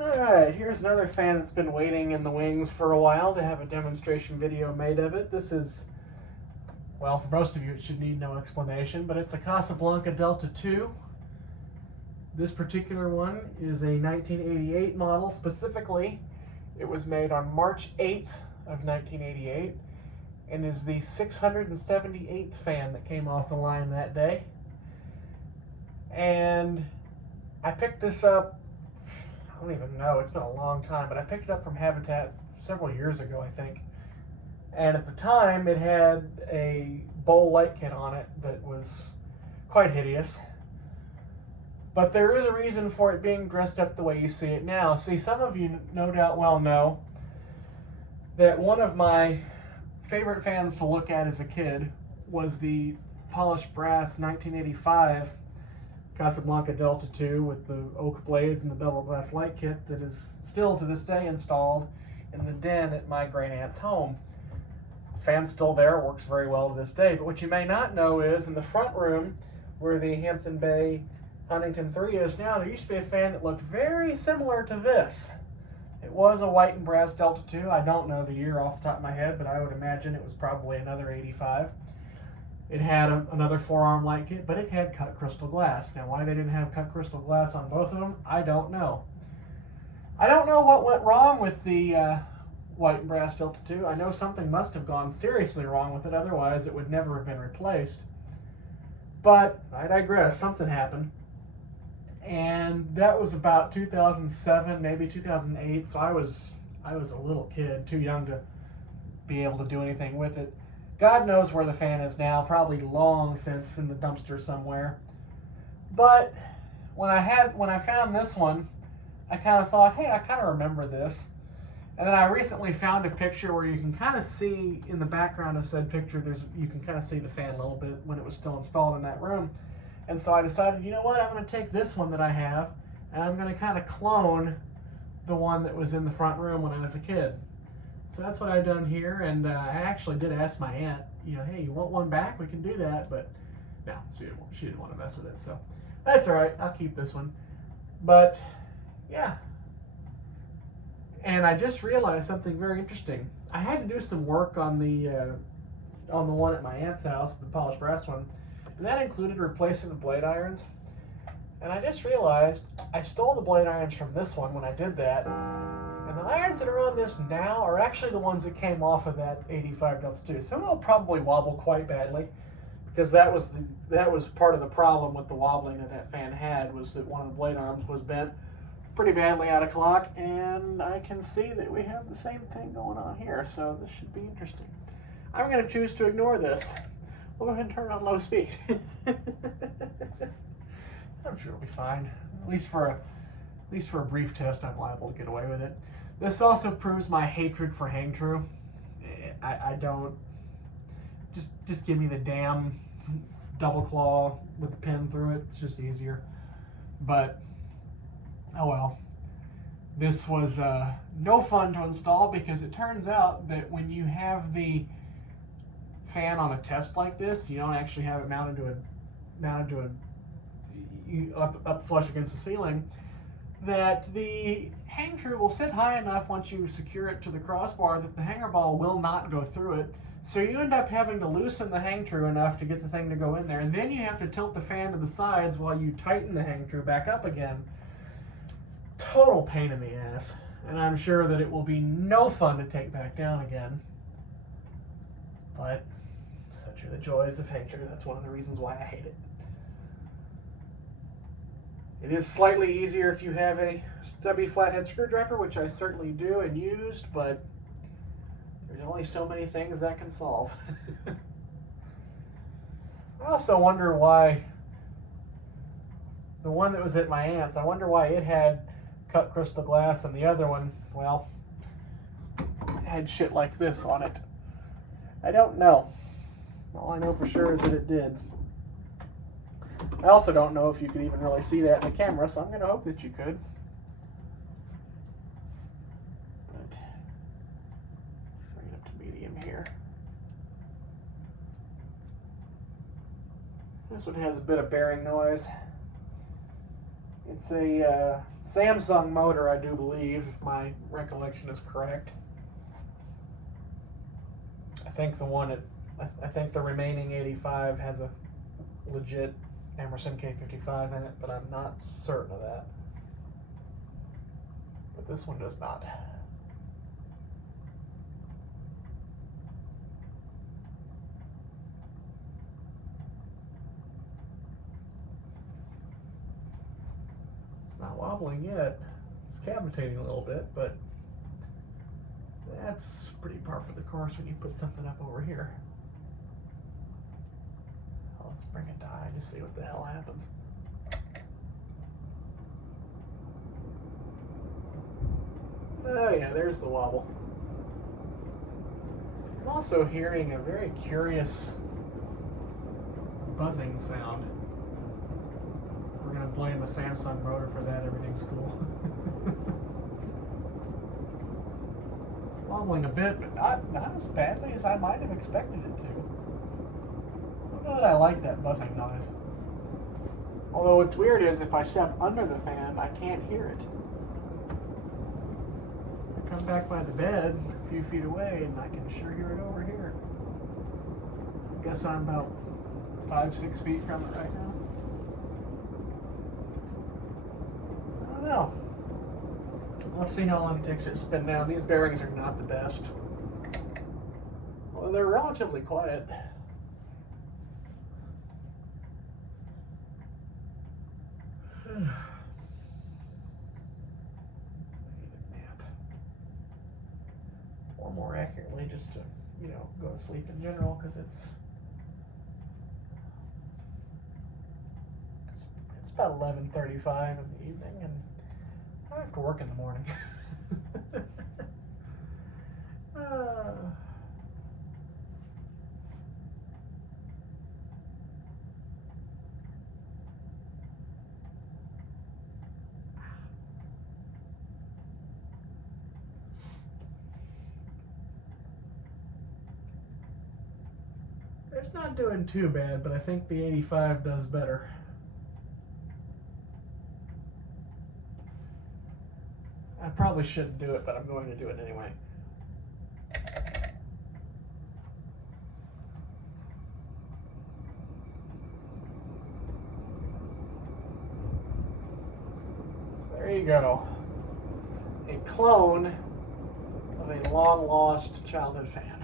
Alright, here's another fan that's been waiting in the wings for a while to have a demonstration video made of it. This is, well, for most of you it should need no explanation, but it's a Casablanca Delta II. This particular one is a 1988 model. Specifically, it was made on March 8th of 1988 and is the 678th fan that came off the line that day. And I picked this up, I don't even know, it's been a long time, but I picked it up from Habitat several years ago, I think. And at the time, it had a bowl light kit on it that was quite hideous. But there is a reason for it being dressed up the way you see it now. See, some of you no doubt well know that one of my favorite fans to look at as a kid was the polished brass 1985 Casablanca Delta II with the oak blades and the bevel glass light kit that is still to this day installed in the den at my great aunt's home. Fan's still there, works very well to this day. But what you may not know is in the front room where the Hampton Bay Huntington 3 is now, there used to be a fan that looked very similar to this. It was a white and brass Delta II. I don't know the year off the top of my head, but I would imagine it was probably another 85. It had another forearm light kit, but it had cut crystal glass. Now, why they didn't have cut crystal glass on both of them, I don't know. I don't know what went wrong with the white and brass Delta II. I know something must have gone seriously wrong with it, otherwise it would never have been replaced. But I digress, something happened. And that was about 2007, maybe 2008, so I was a little kid, too young to be able to do anything with it. God knows where the fan is now, probably long since in the dumpster somewhere. But when I found this one, I kind of thought, hey, I kind of remember this. And then I recently found a picture where you can kind of see in the background of said picture, you can kind of see the fan a little bit when it was still installed in that room. And so I decided, you know what, I'm going to take this one that I have, and I'm going to kind of clone the one that was in the front room when I was a kid. So that's what I've done here, and I actually did ask my aunt, you know, hey, you want one back? We can do that, but no, she didn't want to mess with it, so that's all right. I'll keep this one. But yeah, and I just realized something very interesting. I had to do some work on the one at my aunt's house, the polished brass one, and that included replacing the blade irons. And I just realized I stole the blade irons from this one when I did that. And the irons that are on this now are actually the ones that came off of that 85 Delta II. So it'll probably wobble quite badly, because that was part of the problem with the wobbling that fan had, was that one of the blade arms was bent pretty badly out of clock, and I can see that we have the same thing going on here, so this should be interesting. I'm going to choose to ignore this. We'll go ahead and turn it on low speed. I'm sure it'll be fine. At least for a brief test, I'm liable to get away with it. This also proves my hatred for hang true. I don't. Just give me the damn double claw with the pin through it. It's just easier. But oh well. This was no fun to install, because it turns out that when you have the fan on a test like this, you don't actually have it mounted to up flush against the ceiling, that the hang true will sit high enough once you secure it to the crossbar that the hanger ball will not go through it. So you end up having to loosen the hang true enough to get the thing to go in there, and then you have to tilt the fan to the sides while you tighten the hang true back up again. Total pain in the ass, and I'm sure that it will be no fun to take back down again. But such are the joys of hang true. That's one of the reasons why I hate it. It is slightly easier if you have a stubby flathead screwdriver, which I certainly do and used, but there's only so many things that can solve. I also wonder why the one that was at my aunt's, I wonder why it had cut crystal glass and the other one, well, had shit like this on it. I don't know. All I know for sure is that it did. I also don't know if you could even really see that in the camera, so I'm going to hope that you could. But bring it up to medium here. This one has a bit of bearing noise. It's a Samsung motor, I do believe, if my recollection is correct. I think I think the remaining 85 has a legit Emerson K55 in it, but I'm not certain of that. But this one does not. It's not wobbling yet. It's cavitating a little bit, but that's pretty par for the course when you put something up over here. Well, let's bring it to high to see what the hell happens. Oh yeah, there's the wobble. I'm also hearing a very curious buzzing sound. We're going to blame the Samsung motor for that. Everything's cool. It's wobbling a bit, but not as badly as I might have expected it to. I don't know that I like that buzzing noise. Although what's weird is if I step under the fan, I can't hear it. I come back by the bed a few feet away and I can sure hear it over here. I guess I'm about 5-6 feet from it right now. I don't know. Let's see how long it takes it to spin down. These bearings are not the best. Well, they're relatively quiet. I need a nap. Or more accurately, just to, go to sleep in general, because it's about 11:35 in the evening, and I have to work in the morning. It's not doing too bad, but I think the 85 does better. I probably shouldn't do it, but I'm going to do it anyway. There you go. A clone of a long-lost childhood fan.